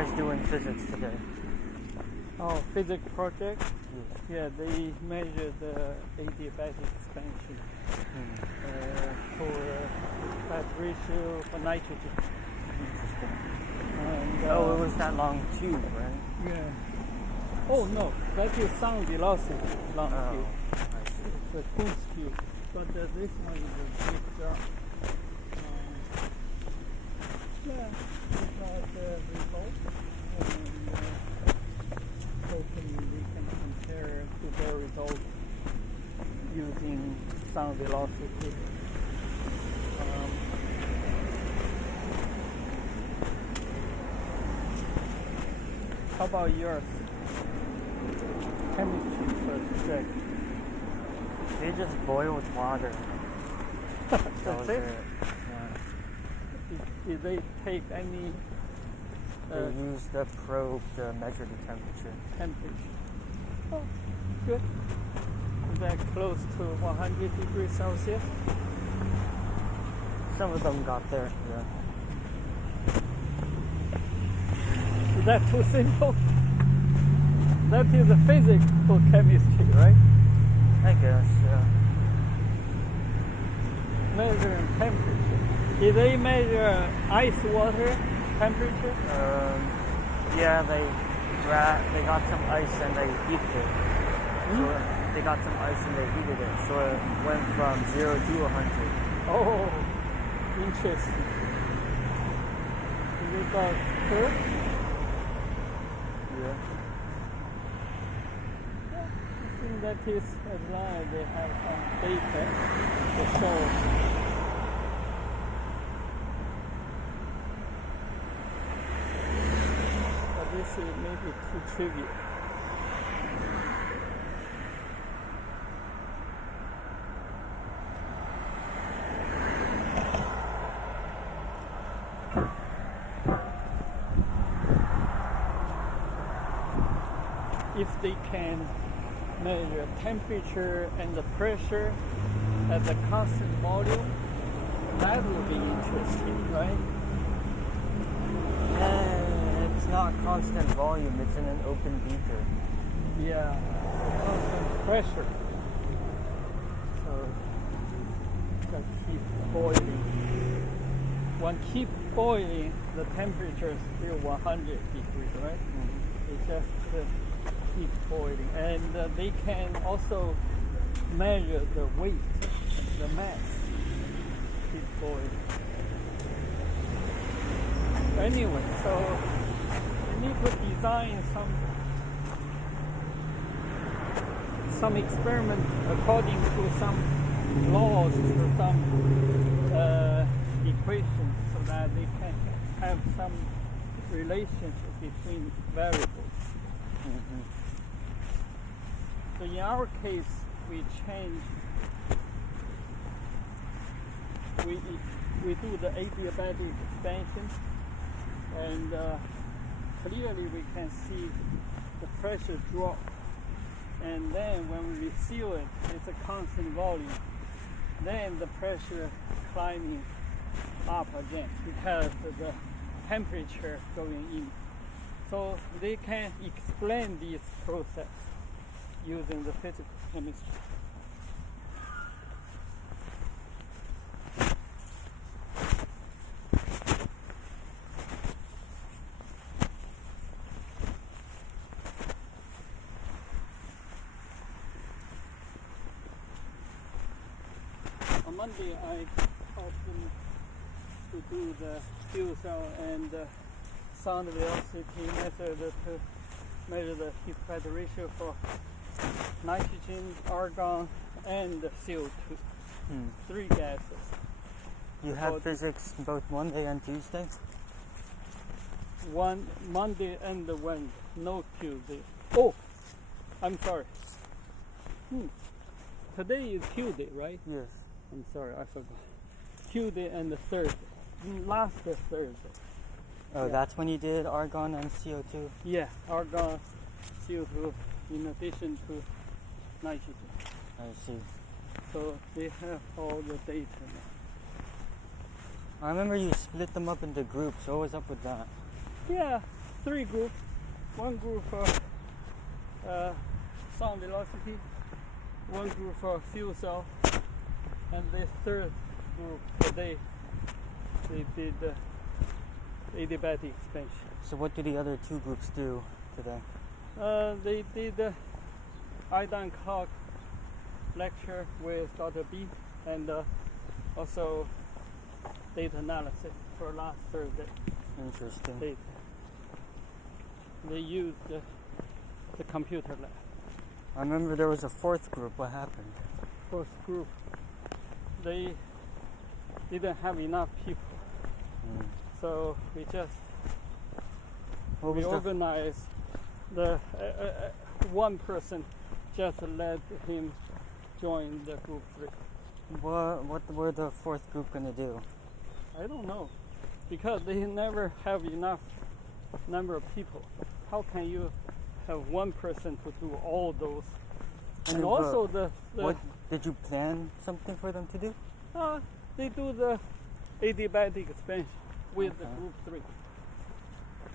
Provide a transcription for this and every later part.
guys do in physics today? Oh, physics project? Yes. Yeah, they measure the adiabatic expansion for fat ratio for nitrogen. Interesting. And, it was that long tube, right? Yeah. Oh no, that is sound velocity long tube. I see. It's a Kunz tube, but this one is a big drop. Yeah, these are the results, and hopefully we can compare to the results using sound velocity. How about yours? Chemistry project. They just boiled water. That That's was it? it. Yeah. Did they take any They used a probe to measure the temperature. temperature? Oh, good. Is that close to 100 degrees Celsius? Some of them got there, yeah. Is that too simple? That is a physical chemistry, right? I guess, yeah. Measuring temperature. Did they measure ice water temperature? Yeah, they got some ice and they heated it. So they got some ice and they heated it. So it went from 0 to 100. Oh, interesting. Is it the curve? Yeah. I think that is as long as they have some data to show. But this is maybe too trivial. If they can measure temperature and the pressure at the constant volume, that would be interesting, right? It's not constant volume, it's in an open beaker. Yeah, constant pressure. So, that keep boiling. When keep boiling, the temperature is still 100 degrees, right? Mm-hmm. It just keep boiling, and they can also measure the weight, the mass, keep boiling. Anyway, so we need to design some experiment according to some laws, to some equations, so that they can have some relationship between variables. Mm-hmm. So in our case, we change, we do the adiabatic expansion, and clearly we can see the pressure drop. And then when we reseal it, it's a constant volume. Then the pressure climbing up again because of the temperature going in. So they can explain this process using the physical chemistry. On Monday, I taught them to do the fuel cell and sound velocity method to measure the heat fat ratio for nitrogen, argon, and CO2. Three gases. You have physics both Monday and Tuesday? One Monday and Wednesday, no Tuesday. Oh, I'm sorry. Today is Tuesday, right? Yes. I'm sorry, I forgot. Tuesday and Thursday. Last Thursday. Oh, Yeah. that's when you did argon and CO2? Yeah, argon, CO2, in addition to nitrogen. I see. So they have all the data now. I remember you split them up into groups. What was up with that? Yeah, three groups. One group for sound velocity, one group for fuel cell, and the third group today they did adiabatic expansion. So what do the other two groups do today? They did iodine clock lecture with Dr. B, and also data analysis for last Thursday. Interesting. They used the computer lab. I remember there was a fourth group. What happened? Fourth group, they didn't have enough people, so we just What was reorganized the one person, just let him join the group 3. What were the fourth group gonna do? I don't know, because they never have enough number of people. How can you have one person to do all those? And also what did you plan something for them to do? they do the adiabatic expansion with the group 3.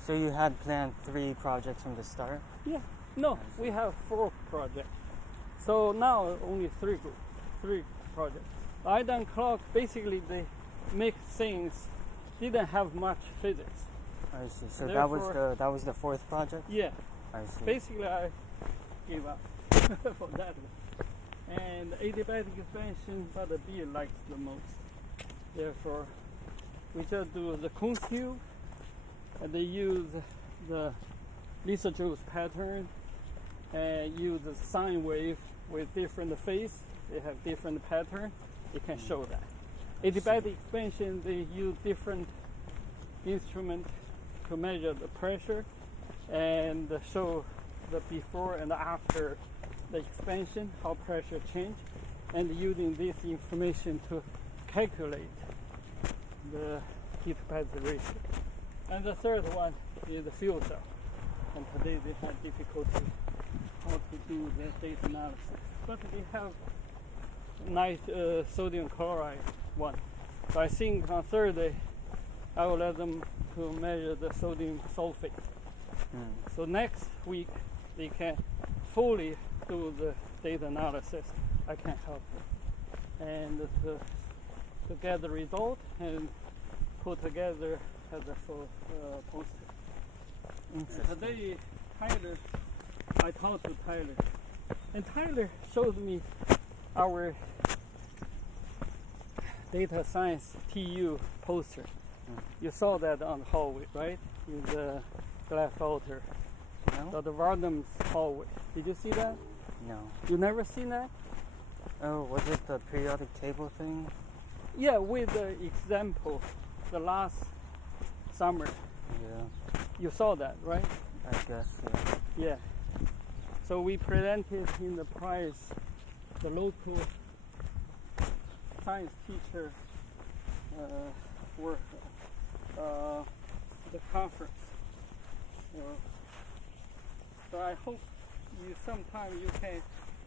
So you had planned 3 projects from the start? Yeah, no, we have 4 projects. So now only 3 groups, 3 projects. Iodine clock, basically they make things, didn't have much physics. I see. So Therefore, that was the fourth project? Yeah, I see. basically I gave up for that one. And adiabatic expansion, Dr. B likes the most. Therefore, we just do the cone cube, and they use the Lisa-Jones pattern and use the sine wave with different phase. They have different pattern. You can show that. Adiabatic expansion, they use different instrument to measure the pressure and show the before and after the expansion, how pressure change, and using this information to calculate the heat capacity ratio. And the third one is the fuel cell. And today they had difficulty how to do the data analysis. But we have nice sodium chloride one. So I think on Thursday I will let them to measure the sodium sulfate. So next week they can fully do the data analysis. I can help them. And to get the result and put together as a full poster. Today, Tyler, I talked to Tyler, and Tyler showed me our data science TU poster. You saw that on the hallway, right? In the Gladfelter, No? the Varnum's hallway. Did you see that? No. You never seen that? Oh, was it the periodic table thing? Yeah, with the example, the last summer. Yeah, You saw that, right? I guess, yeah. Yeah. So we presented in the prize the local science teacher work, the conference. So I hope sometime you can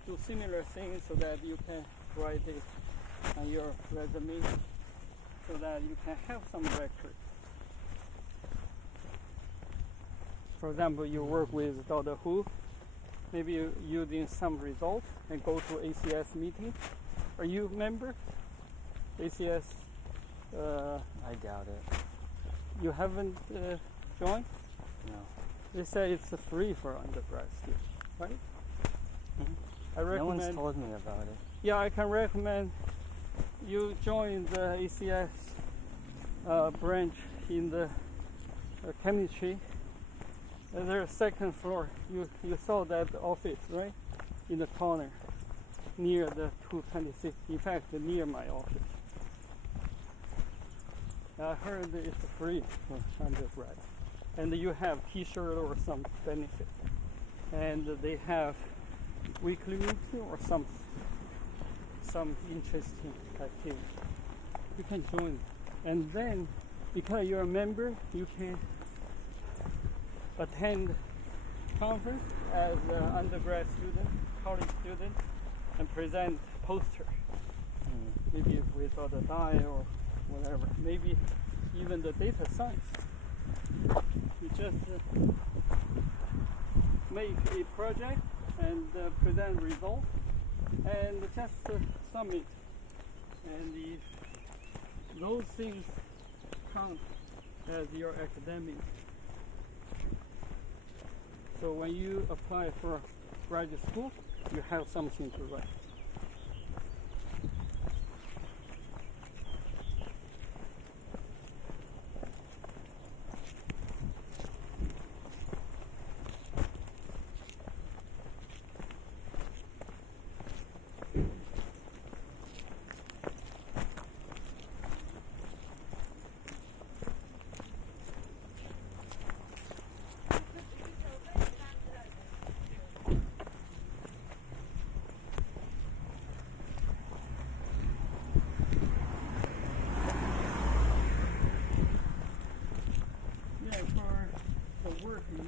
do similar things so that you can write it on your resume so that you can have some record. For example, you work with Dr. Hu, maybe you using some results and go to ACS meeting. Are you a member? ACS? I doubt it. You haven't joined? No. They say it's free for undergrad students, right? I No recommend. one's told me about it. Yeah, I can recommend you join the ACS branch in the chemistry. There's second floor. You saw that office, right? In the corner, near the 226. In fact, near my office. I heard it's free for undergrad, and you have T-shirt or some benefit, and they have weekly meeting or some interesting activity. You can join, and then because you're a member, you can attend conference as an undergrad student, college student, and present poster. Maybe with other dye or whatever. Maybe even the data science. You just make a project and present results and just submit. And those things count as your academic. So when you apply for graduate school, you have something to write.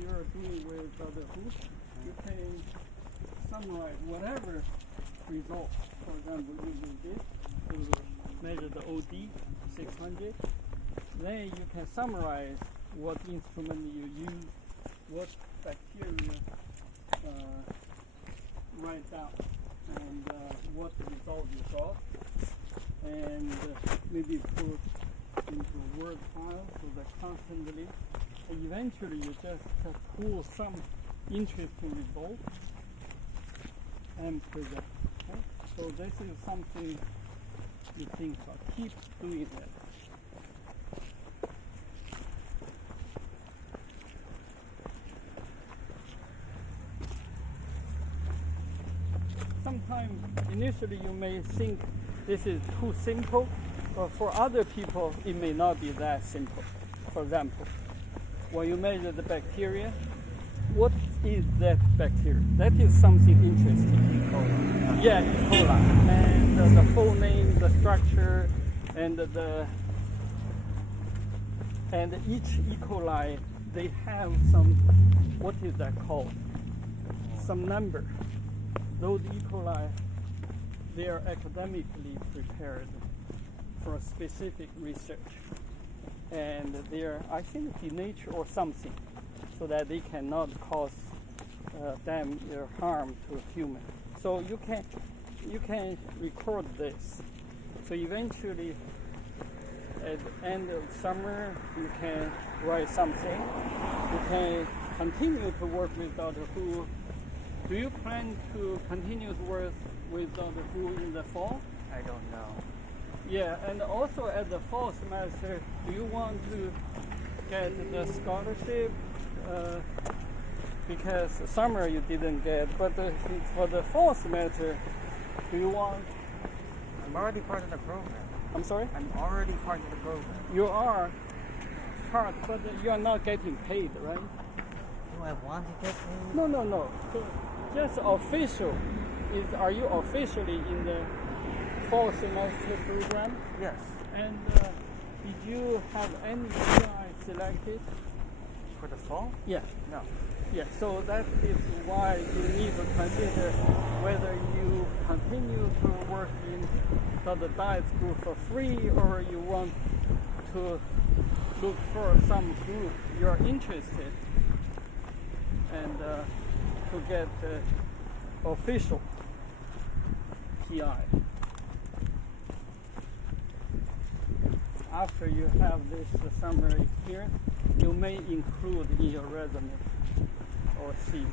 You're doing with the hoop, you can summarize whatever result. For example, using this to measure the OD 600, then you can summarize what instrument you use, what bacteria write down, and what result you got, and maybe put into Word file so that constantly. Eventually, you just pull some interesting result and present. Okay? So this is something you think about. Keep doing that. Sometimes, initially, you may think this is too simple, but for other people, it may not be that simple. For example, when you measure the bacteria, what is that bacteria? That is something interesting. E. coli. Yeah, E. coli. And the full name, the structure, and each E. coli, they have some, what is that called? Some number. Those E. coli, they are academically prepared for specific research. And they're, I think, denatured or something, so that they cannot cause damage or harm to human. So you can record this. So eventually, at the end of summer, you can write something. You can continue to work with Dr. Hu. Do you plan to continue to work with Dr. Hu in the fall? I don't know. Yeah, and also at the fall semester, do you want to get the scholarship? Because summer you didn't get, but for the fall semester, do you want? I'm already part of the program. I'm sorry? I'm already part of the program. You are part, but you are not getting paid, right? Do I want to get paid? No. So just official. Are you officially in the fall semester program? Yes. And did you have any PI selected? For the fall? Yeah. No. Yeah, so that is why you need to consider whether you continue to work in the diet school for free, or you want to look for some group you're interested and to get official PI. After you have this summer experience, you may include in your resume or CV,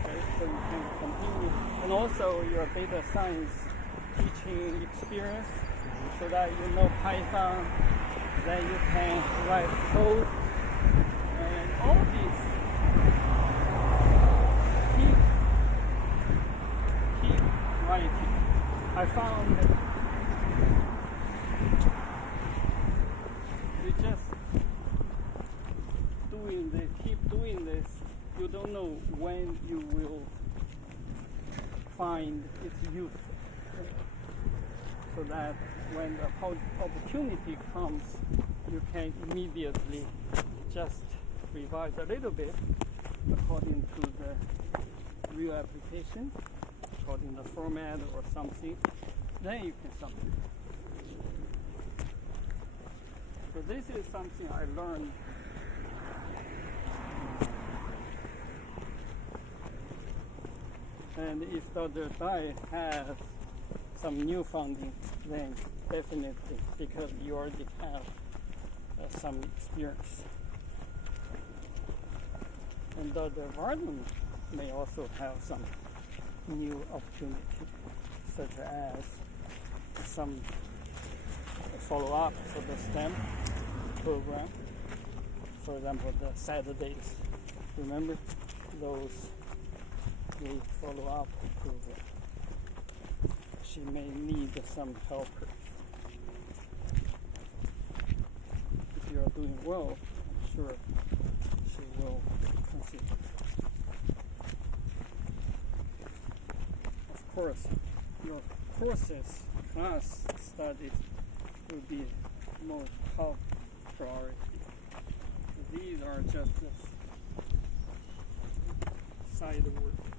okay? So you can continue, and also your data science teaching experience, so that you know Python, then you can write code, and all these keep writing. I found that you just keep doing this, you don't know when you will find its use. So that when the opportunity comes, you can immediately just revise a little bit according to the real application, according to the format or something, then you can submit. So this is something I learned And if Dr. Dai has some new funding, then definitely, because you already have some experience. And Dr. Varden may also have some new opportunity, such as some follow-up for the STEM program. For example, the Saturdays, remember those the follow-up program. She may need some help. If you are doing well, I'm sure she will consider. Of course, your courses, class studies will be most top priority. These are just side work.